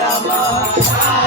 Rama.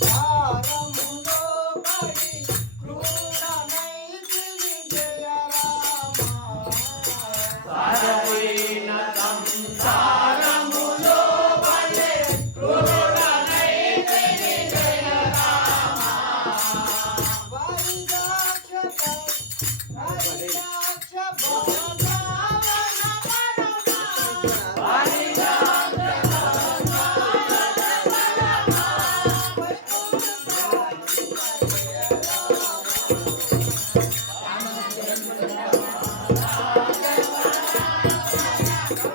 나라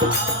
Bye.